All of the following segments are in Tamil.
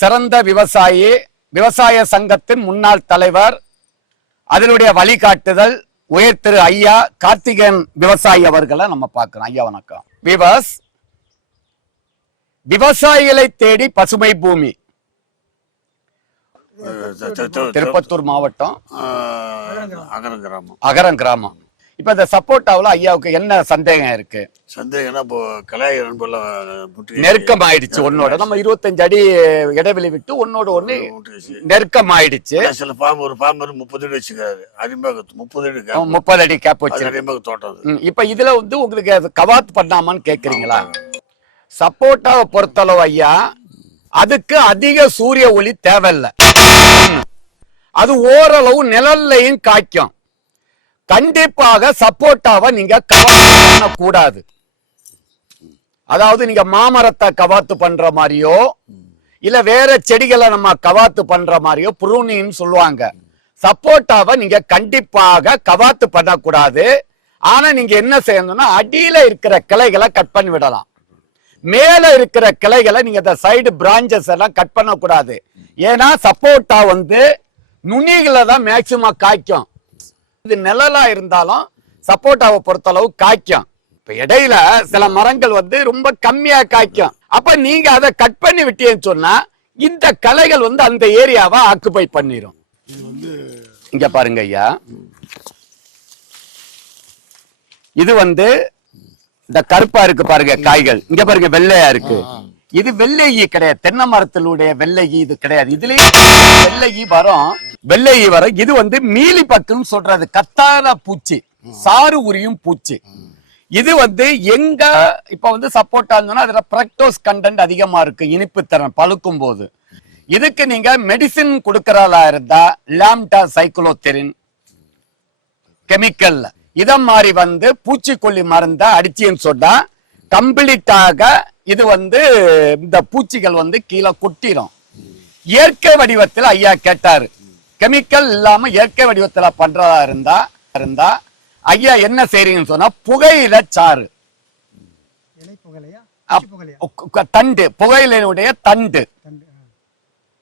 சிறந்த விவசாயி விவசாய சங்கத்தின் முன்னாள் தலைவர் அதனுடைய வழிகாட்டுதல் உயர் திரு ஐயா கார்த்திகேயன் விவசாயி அவர்களை நம்ம பார்க்கிறோம். ஐயா வணக்கம். விவஸ் விவசாயிகளை தேடி பசுமை பூமி. திருப்பத்தூர் மாவட்டம். அகரம் கிராமம். அகரம் கிராமம். இப்ப இந்த சப்போட்டாவுல ஐயாவுக்கு என்ன சந்தேகம் இருக்கு? சந்தேகம்னா இப்போ கலாயிரம் போல முட்டி நெருக்கம் ஆயிடுச்சு உன்னோட. நம்ம இருபத்தஞ்சு அடி இடைவெளி விட்டு உன்னோட ஒண்ணு முட்டிச்சு. நெருக்கம் ஆயிடுச்சு. சில பாம்பு ஒரு பாம்பு வந்து முப்பது அடி வச்சுக்காரு அதிகமாக முப்பது அடி முப்பது அடி கேப் வச்சிருக்கு. அதிகமாக தோட்டம் இப்ப இதுல வந்து உங்களுக்கு அது கவாத் பண்ணாமான்னு கேக்குறீங்களா? சப்போட்டாவை பொறுத்தளவு ஐயா அதுக்கு அதிக சூரிய ஒளி தேவையில்ல. அது ஓரளவு நிழல்லையும் காய்க்கும். கண்டிப்பாக சப்போட்டாவை நீங்க கவாத்து கூடாது அதாவது நீங்க மாமரத்தை கவாத்து பண்ற மாதிரியோ இல்ல வேற செடிகளை நம்ம கவாத்து பண்ற மாதிரியோ புருனின்னு சொல்லுவாங்க. சப்போட்டாவை நீங்க கண்டிப்பாக கவாத்து பண்ணக்கூடாது. ஆனா நீங்க என்ன செய்யணும்னா அடியில இருக்கிற கிளைகளை கட் பண்ணி விடலாம். மேல இருக்கிற கிளைகளை நீங்க இந்த சைடு பிரான்ச்சஸ் எல்லாம் கட் பண்ணக்கூடாது. ஏன்னா சப்போட்டா வந்து நுனிகளை தான் மேக்சிமம் காய்க்கும். இது நிழலா இருந்தாலும் சப்போட்டாவை பொறுத்தளவு காய்க்கும். இப்ப இடையில சில மரங்கள் வந்து ரொம்ப கம்மியா காய்க்கும். அப்ப நீங்க அதை கட் பண்ணி விட்டீங்கன்னு சொன்னா இந்த களைகள் வந்து அந்த ஏரியாவை ஆக்குபை பண்ணிரும். இங்க பாருங்க ஐயா. இது வந்து இந்த கருப்பா இருக்கு பாருங்க காய்கள். இங்க பாருங்க வெள்ளையா இருக்கு. இது வெள்ளை கிடையாது. தென்னை மரத்தினுடைய வெள்ளை இது கிடையாது. இதுலயே வெள்ளை வரும். வெள்ளை ஈ இது வந்து மீலி பக்குன்னு சொல்றது. கத்தான பூச்சி. சாறு உரியும் பூச்சி. இது வந்து எங்க இப்ப வந்து சப்போர்ட் இருந்ததுன்னா அதுல பிரக்டோஸ் கண்டென்ட் அதிகமா இருக்கு. இனிப்பு திறன் பழுக்கும் போது இதுக்கு நீங்க மெடிசின் கொடுக்கறதா இருந்தா லாம்டா சைக்ளோதெரின் கெமிக்கல்ல இத மாதிரி வந்து பூச்சிக்கொல்லி மருந்த அடிச்சின்னு சொன்னா கம்ப்ளீட்டாக இது வந்து இந்த பூச்சிகள் வந்து கீழே கொட்டிடும் இயற்கை வடிவத்தில் ஐயா கேட்டாரு. கெமிக்கல் இல்லாம இயற்கை வடிவத்துல பண்றதா இருந்தா இருந்தா ஐயா என்ன செய்றீங்கன்னு சொன்னா புகையில சாறு. தண்டு. புகையிலையுடைய தண்டு.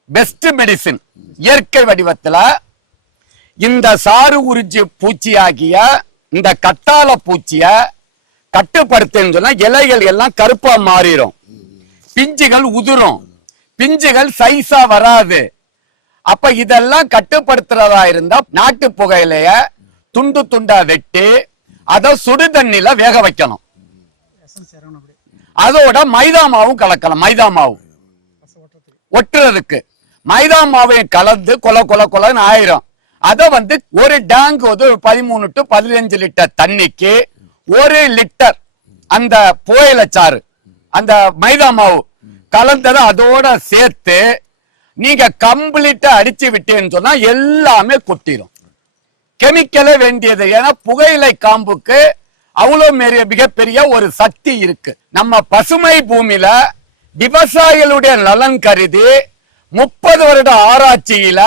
பெஸ்ட் மெடிசின் இயற்கை வடிவத்துல இந்த சாறு உறிஞ்சி பூச்சியாகிய இந்த கத்தாழ பூச்சிய கட்டுப்படுத்துன்னு சொன்னா இலைகள் எல்லாம் கருப்பா மாறிடும் பிஞ்சுகள் உதிரும். பிஞ்சுகள் சைஸா வராது. அப்ப இதெல்லாம் கட்டுப்படுத்துறதா இருந்தா நாட்டு புகையிலைய துண்டு துண்டா வெட்டி அதை சுடு தண்ணில வேக வைக்கணும். அதோட மைதா மாவும் கலக்கலாம் மைதா மாவு. ஒட்டுறதுக்கு. மைதா மாவையும் கலந்து கொல கொல கொலன்னு ஆயிரும். அதை வந்து ஒரு டேங்க் வந்து ஒரு பதிமூணு டு பதினஞ்சு லிட்டர் தண்ணிக்கு ஒரு லிட்டர் அந்த புயல சாறு அந்த மைதா மாவு கலந்ததை அதோட சேர்த்து நீங்க கம்ப்ளீட்டா அடிச்சு விட்டேன்னு சொன்னா எல்லாமே கொட்டிடும் கெமிக்கலே வேண்டியது. ஏன்னா புகையிலை காம்புக்கு அவ்வளோ மெரிய மிகப்பெரிய ஒரு சக்தி இருக்கு. நம்ம பசுமை பூமியில விவசாயிகளுடைய நலன் கருதி முப்பது வருட ஆராய்ச்சியில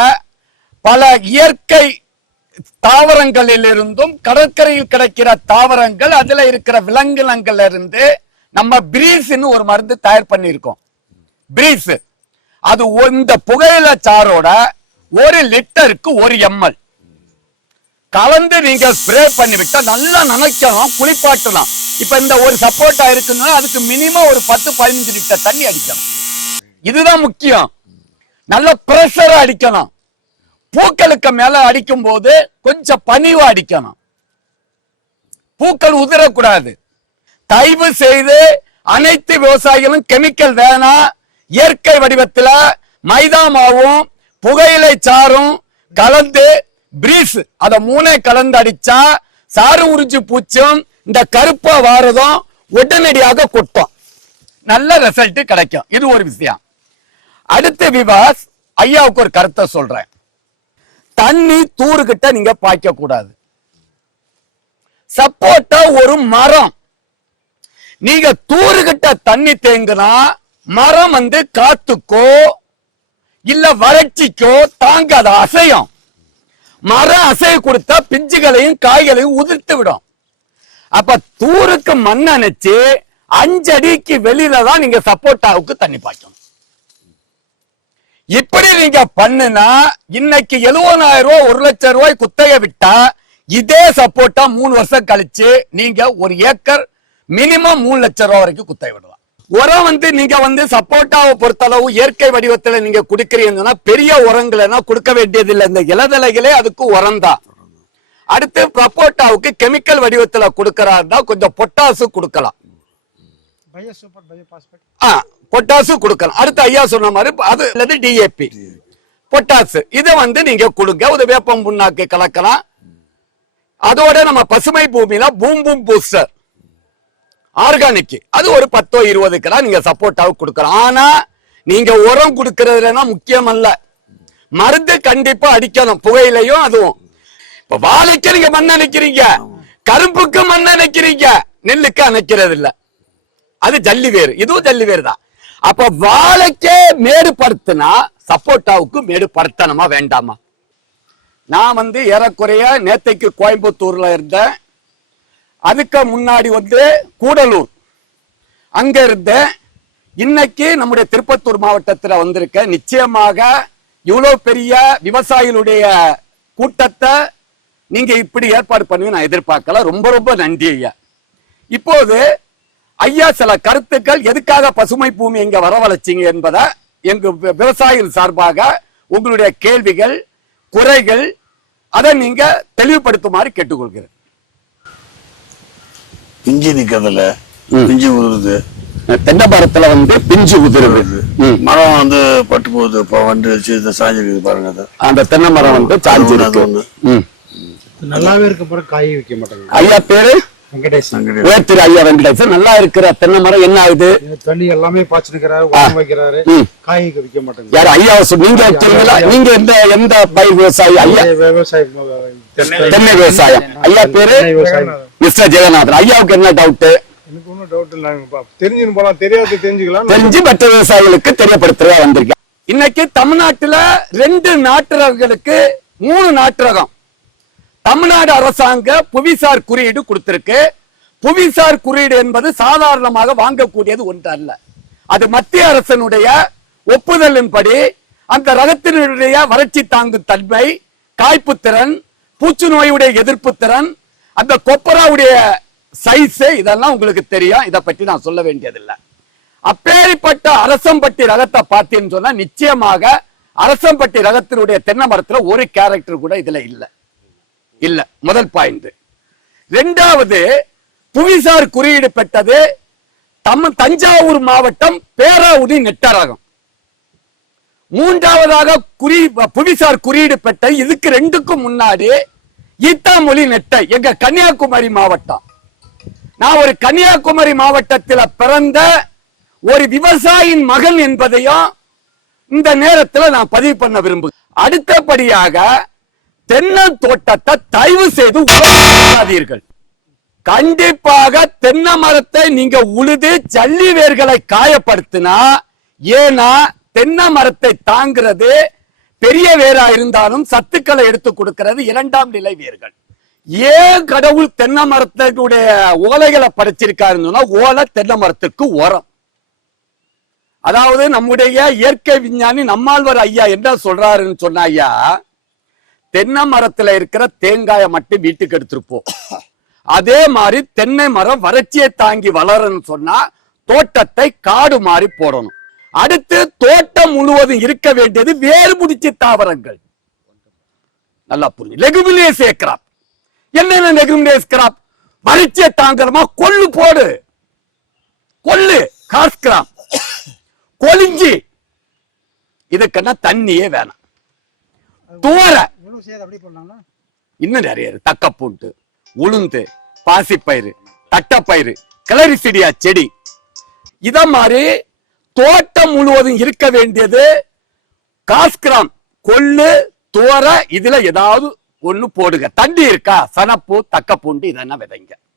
பல இயற்கை தாவரங்களில் இருந்தும் கடற்கரையில் கிடைக்கிற தாவரங்கள் அதுல இருக்கிற விலங்கினங்கள்ல இருந்து நம்ம பிரீஸ்ன்னு ஒரு மருந்து தயார் பண்ணியிருக்கோம். பிரீஸ். அது இந்த புகையில சாரோட ஒரு லிட்டருக்கு ஒரு எம்எல். கலந்து நீங்க ஸ்ப்ரே பண்ணி விட்டா நல்லா நினைக்கலாம் குளிப்பாட்டலாம். இப்ப இந்த ஒரு சப்போர்ட்டா இருக்குன்னா அதுக்கு மினிமம் ஒரு பத்து பதினஞ்சு லிட்டர் தண்ணி அடிக்கணும் இதுதான் முக்கியம். நல்ல பிரஷரா அடிக்கணும் பூக்களுக்கு மேல அடிக்கும் போது கொஞ்சம் பணிவா அடிக்கணும் பூக்கள் உதிரக்கூடாது. தயவு செய்து அனைத்து விவசாயிகளும் கெமிக்கல் வேணாம். இயற்கை வடிவத்துல மைதா மாவும் புகையிலை சாறும் கலந்து பிரீஸ் அத மூணே கலந்து அடிச்சா சாறு உறிஞ்சி பூச்சும் இந்த கருப்பா வாரதும் உடனடியாக கொட்டும். நல்ல ரிசல்ட் கிடைக்கும். இது ஒரு விஷயம். அடுத்து விவாஸ் ஐயாவுக்கு ஒரு கருத்தை சொல்றேன். தண்ணி தூருக்கிட்ட நீங்க பாய்க்க கூடாது. சப்போட்டா ஒரு மரம். நீங்க தூருக்கிட்ட தண்ணி தேங்குனா மரம் வந்து காத்துக்கோ இல்ல வறட்சிக்கோ தாங்காத அசையும். மரம் அசைய கொடுத்தா பிஞ்சுகளையும் காய்களையும் உதிர்த்து விடும். அப்ப தூருக்கு மண் அணைச்சு அஞ்சடிக்கு வெளியில தான் நீங்க சப்போட்டாவுக்கு தண்ணி பாய்க்கணும். இப்படி நீங்க பண்ணுனா இன்னைக்கு எழுபதாயிரம் ரூபாய் ஒரு லட்சம் ரூபாய் குத்தகை விட்டா இதே சப்போட்டா மூணு வருஷம் கழிச்சு நீங்க ஒரு ஏக்கர் மினிமம் மூணு லட்சம் ரூபாய் வரைக்கும் குத்தகை விடலாம். உரம் வந்து நீங்க வந்து சப்போட்டாவை பொறுத்தளவு இயற்கை வடிவத்துல நீங்க கொடுக்கறீங்கன்னா பெரிய உரங்களை கொடுக்க வேண்டியது இல்லை இந்த இலதலைகளே அதுக்கு உரம் தான் அடுத்து சப்போட்டாவுக்கு கெமிக்கல் வடிவத்துல கொடுக்கறாருன்னா கொஞ்சம் பொட்டாசு கொடுக்கலாம். பொட்டாசு கொடுக்கலாம். அடுத்து ஐயா சொன்ன மாதிரி அது அல்லது டிஏபி பொட்டாசு. இதை வந்து நீங்க கொடுங்க. ஒரு வேப்பம் புண்ணாக்கு கலக்கலாம். அதோட நம்ம பசுமை பூமியில பூம் பூம் பூஸ்டர் ஆர்கானிக் அது ஒரு பத்தோ இருபது கிலோ நீங்க சப்போர்ட்டாக கொடுக்கலாம். ஆனா நீங்க உரம் கொடுக்கறதுலனா முக்கியம் அல்ல மருந்து கண்டிப்பா அடிக்கணும். புகையிலையும் அதுவும். இப்ப வாழைக்கு நீங்க மண் அணைக்கிறீங்க. கரும்புக்கு மண் அணைக்கிறீங்க. நெல்லுக்கு அணைக்கிறது இல்ல அது ஜல்லி வேறு இதுவும் ஜல்லி வேறு தான். அப்ப வாழைக்கே மேடுபடுத்தினா சப்போட்டாவுக்கு மேடுபடுத்தணுமா வேண்டாமா? நான் வந்து ஏறக்குறைய நேத்தைக்கு கோயம்புத்தூர்ல இருந்தேன். அதுக்கு முன்னாடி வந்து கூடலூர். அங்க இருந்து இன்னைக்கு நம்முடைய திருப்பத்தூர் மாவட்டத்தில் வந்திருக்க நிச்சயமாக இவ்வளவு பெரிய விவசாயிகளுடைய கூட்டத்தை நீங்க இப்படி ஏற்பாடு பண்ணி நான் எதிர்பார்க்கல. ரொம்ப ரொம்ப நன்றி ஐயா. இப்போது ஐயா சில கருத்துக்கள் எதுக்காக பசுமை பூமி இங்க வரவழைச்சிங்க என்பதை எங்க வி- விவசாயிகள் சார்பாக உங்களுடைய கேள்விகள் குறைகள் அதை நீங்க தெளிவுபடுத்துமாறு கேட்டுக்கொள்கிறேன். பிஞ்சு நிக்கிறதுல பிஞ்சு உதிருது. தென்னை மரத்துல வந்து பிஞ்சு உதிருது. மரம் வந்து பட்டு போகுது இப்போ இந்த சாஞ்சிருக்குது பாருங்க அந்த தென்னை மரம் வந்து சாஞ்சு அது இருக்கு ஒண்ணு. நல்லாவே இருக்க காய் வைக்க மாட்டாங்க. ஐயா பேரு? உயர்த்திரு ஐயா வெங்கடேசன் நல்லா இருக்கிற தென்னை மரம் என்ன ஆகுது? தண்ணி எல்லாமே பாய்ச்சிருக்கிறாரு உரம் வைக்கிறாரு. காய் வைக்க மாட்டாங்க. யார் ஐயா நீங்க வச்சிருக்கீங்களா நீங்க எந்த எந்த பயிர் விவசாயி ஐயா? விவசாயம் தென்னை விவசாயம். ஐயா பேரு? விவசாயம் மிஸ்டர் ஜெகநாதன். ஐயாவுக்கு என்ன டவுட் எனக்கு ஒன்றும் டவுட் இல்லை தெரிஞ்சுன்னு போலாம். தெரியாது தெரிஞ்சுக்கலாம். தெரிஞ்சு மற்ற விவசாயிகளுக்கு தெரியப்படுத்துறதா வந்திருக்கேன். இன்னைக்கு தமிழ்நாட்டுல ரெண்டு நாட்டு ரகங்களுக்கு மூணு நாட்டு ரகம் தமிழ்நாடு அரசாங்க புவிசார் குறியீடு கொடுத்திருக்கு. புவிசார் குறியீடு என்பது சாதாரணமாக வாங்கக்கூடியது ஒன்று அல்ல அது மத்திய அரசனுடைய ஒப்புதலின்படி அந்த ரகத்தினுடைய வறட்சி தாங்கும் தன்மை காய்ப்பு திறன் பூச்சு நோயுடைய எதிர்ப்பு திறன் அந்த கொப்பராவுடைய சைஸ் இதெல்லாம் உங்களுக்கு தெரியும். இதை பற்றி நான் சொல்ல வேண்டியதில்லை. அப்பேற்பட்ட அரசம்பட்டி ரகத்தை பார்த்தீங்கன்னு சொன்னா நிச்சயமாக அரசம்பட்டி ரகத்தினுடைய தென்னை மரத்துல ஒரு கேரக்டர் கூட இதுல இல்ல. இல்ல. முதல் பாயிண்ட் ரெண்டாவது புவிசார் குறியீடு பெற்றது தம் தஞ்சாவூர் மாவட்டம் பேராவுதி நெட்டரகம். மூன்றாவதாக குறி புவிசார் குறியீடு பெற்ற இதுக்கு ரெண்டுக்கும் முன்னாடி ஈத்தாமொழி நெட்டை. எங்க கன்னியாகுமரி மாவட்டம். நான் ஒரு கன்னியாகுமரி மாவட்டத்தில் பிறந்த ஒரு விவசாயின் மகன் என்பதையும் இந்த நேரத்துல நான் பதிவு பண்ண விரும்பு அடுத்தபடியாக தென்னை தோட்டத்தை தயவு செய்து உருவாக்காதீர்கள் கண்டிப்பாக தென்னை மரத்தை நீங்க உழுது ஜல்லி வேர்களை காயப்படுத்தினா ஏன்னா தென்னை மரத்தை தாங்கிறது பெரிய வேரா இருந்தாலும் சத்துக்களை எடுத்து கொடுக்கிறது இரண்டாம் நிலை வேர்கள். ஏன் கடவுள் தென்னை மரத்தினுடைய ஓலைகளை படைச்சிருக்காருன்னா சொன்னா ஓலை தென்னை மரத்துக்கு உரம். அதாவது நம்முடைய இயற்கை விஞ்ஞானி நம்மாழ்வர் ஐயா என்ன சொல்றாருன்னு சொன்னா ஐயா தென்னை மரத்துல இருக்கிற தேங்காயை மட்டும் வீட்டுக்கு எடுத்துருப்போம் அதே மாதிரி தென்னை மரம் வறட்சியை தாங்கி வளரன்னு சொன்னா தோட்டத்தை காடு மாதிரி போடணும். அடுத்து தோட்டம் முழுவதும் இருக்க வேண்டியது வேறு முடிச்சு தாவரங்கள். நல்லா புரிஞ்சு லெகுமிலேஸ் கிராப். என்னென்ன லெகுமிலேஸ் கிராப்? வறட்சியை தாங்குறமா கொள்ளு போடு. கொள்ளு காஸ் கிராப். கொலிஞ்சி இதுக்கெல்லாம் தண்ணியே வேணாம். தூர. இன்னும் நிறைய தக்கப்பூண்டு உளுந்து பாசிப்பயிறு தட்டப்பயிறு கிளரி செடியா செடி. இத மாதிரி தோட்டம் முழுவதும் இருக்க வேண்டியது காஸ்கிராம். கொள்ளு தோர இதுல ஏதாவது ஒண்ணு போடுங்க. தண்ணி இருக்கா? சனப்பு தக்க பூண்டு இதெல்லாம் விதைங்க?